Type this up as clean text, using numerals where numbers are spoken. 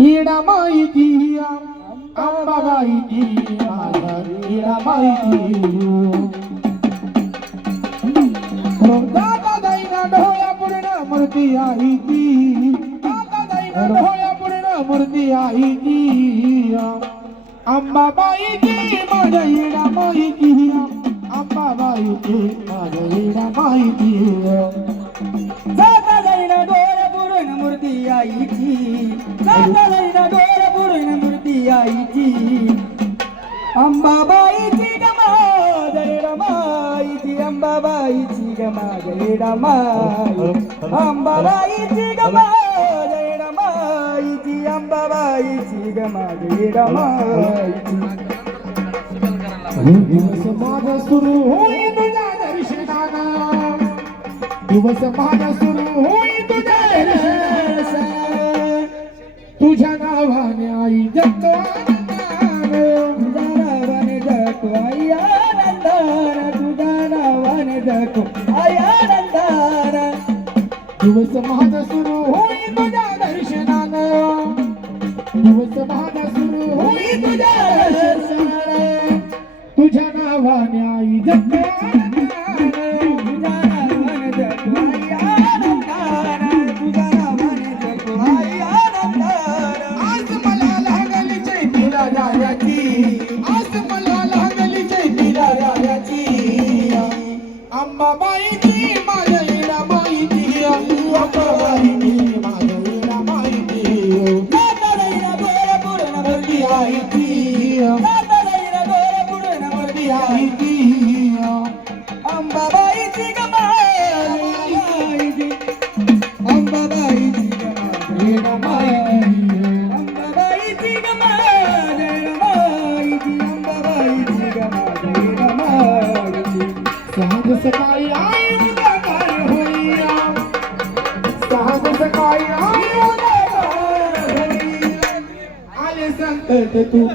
हिडामाईची अंबाबाईची माझ्या हिडामाईची दादा जाईना ढोळ्या पूर्ण मूर्ती आईची दादा जाईना ढोळ्या पूर्ण मूर्ती आईची अंबाबाईची माझ्या हिडामाईची अंबाबाईची माझ्या हिडामाईची जाता जाईना डोळ्या बुडून मूर्ती आईची जाता जाईना डोळ्या बुडून मूर्ती आईची अंबाबाईची ग माझ्या रमाईची अंबाबाईची ग माझ्या रमाई अंबाबाईची ग माझ्या रमाईची अंबाबाईची ग माझ्या रमाईची दिवस माझा सुरू होई तुझ्या दर्शनानं दिवस माझा सुरू होई तुझ्या दर्शनानं तुझ्या नावाने आई जगतो आनंदानं तुझ्या नावाने जगतो आई आनंदानं तुझ्या नावाने जगतो आई आनंदानं दिवस माझा सुरू होई तुझ्या दर्शनानं दिवस माझा सुरू होई तुझ्या दर्शनानं तुझ्या नावाने आई जगतो आनंदानं तुझ्या नावाने जगतो आई आनंदानं तुझ्या नावाने जगतो आई आनंदानं आज मला लागली चैतीला जायची आज मला लागली चैतीला जायची अंबाबाईची माझ्या हिडामाईची अंबाबाईची माझ्या हिडामाईची जाता जाईना डोळ्या बुडून मूर्ती आईची जाता जाईना डोळ्या बुडून मूर्ती आईची अंबाबाईची ग माझी अंबाबाईची ग माझी अंबाबाईची ग माझी रमाईची अंबाबाईची ग माझी रमाईची सहज सकाळी आई उद्या काय होईया सहज सकाळी आई उद्या काय होईया आले संकट तू